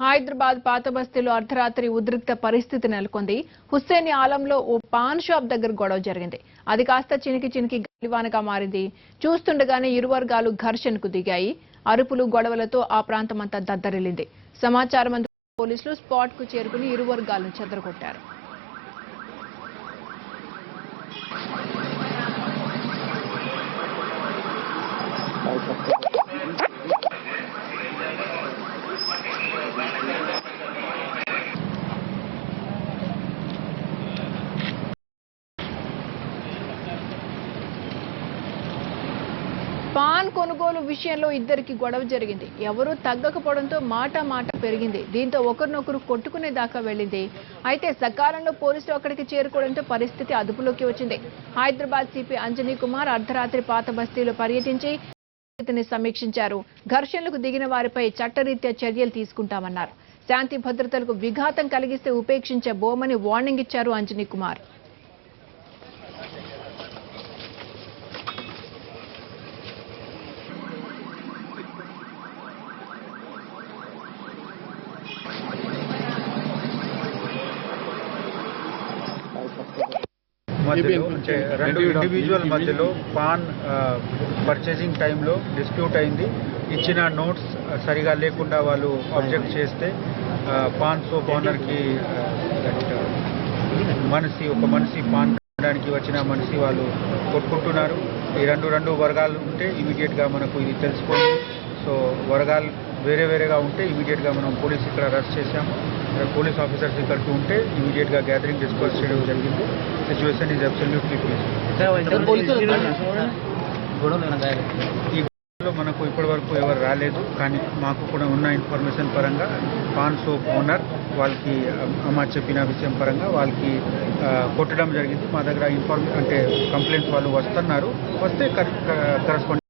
హైదరాబాద్ పాత బస్తీలో అర్ధరాత్రి ఉద్రిక్త పరిస్థితి నెలకొంది. హుస్సేన్ ఆలంలో ఓ పాన్ షాప్ దగ్గర గొడవ జరిగింది. అది కాస్త చినికి చినికి గాలివానగా మారింది. చూస్తుండగానే ఇరు వర్గాలు ఘర్షణకు దిగాయి. అరుపులు గొడవలతో ఆ ప్రాంతమంతా దద్దరిల్లింది. సమాచారం అందుకున్న పోలీసులు స్పాట్ కు చేరుకుని ఇరు వర్గాలను చెదరగొట్టారు. పాన్ కొనుగోలు విషయంలో ఇద్దరికి గొడవ జరిగింది. ఎవరూ తగ్గకపోవడంతో మాట పెరిగింది. దీంతో ఒకరినొకరు కొట్టుకునే దాకా వెళ్లింది. అయితే సకాలంలో పోలీసులు అక్కడికి చేరుకోవడంతో పరిస్థితి అదుపులోకి వచ్చింది. హైదరాబాద్ సిపి అంజనీ కుమార్ అర్ధరాత్రి పాత బస్తీలో పర్యటించి పరిస్థితిని సమీక్షించారు. ఘర్షణలకు దిగిన వారిపై చట్టరీత్యా చర్యలు తీసుకుంటామన్నారు. శాంతి భద్రతలకు విఘాతం కలిగిస్తే ఉపేక్షించబోమని వార్నింగ్ ఇచ్చారు అంజనీ కుమార్. మధ్యలో అంటే రెండు ఇండివిజువల్ మధ్యలో పాన్ పర్చేసింగ్ టైంలో డిస్ప్యూట్ అయింది. ఇచ్చిన నోట్స్ సరిగా లేకుండా వాళ్ళు అబ్జెక్ట్ చేస్తే పాన్ షాప్ ఓనర్కి ఒక మనిషి పాన్ కొనడానికి వచ్చిన మనిషి వాళ్ళు కొట్టుకుంటున్నారు. ఈ రెండు వర్గాలు ఉంటే ఇమీడియట్గా మనకు ఇది తెలిసిపోయింది. సో వర్గాలు వేరేగా ఉంటే ఇమీడియట్గా మనం పోలీస్ ఇక్కడ అరెస్ట్ చేశాము. పోలీస్ ఆఫీసర్స్ ఇక్కడికి ఉంటే ఇమీడియట్గా గ్యాదరింగ్ డిస్కస్ చేయడం జరిగింది. Situation is absolutely peaceful. ఈ గొడవలో మనకు ఇప్పటివరకు ఎవరు రాలేదు. కానీ మాకు కూడా ఉన్న ఇన్ఫర్మేషన్ పరంగా పాన్ షాప్ ఓనర్ వాళ్ళకి అమ్మ చెప్పిన విషయం పరంగా వాళ్ళకి కొట్టడం జరిగింది. మా దగ్గర కంప్లైంట్స్ వాళ్ళు వస్తున్నారు. వస్తే కరెస్పాండ్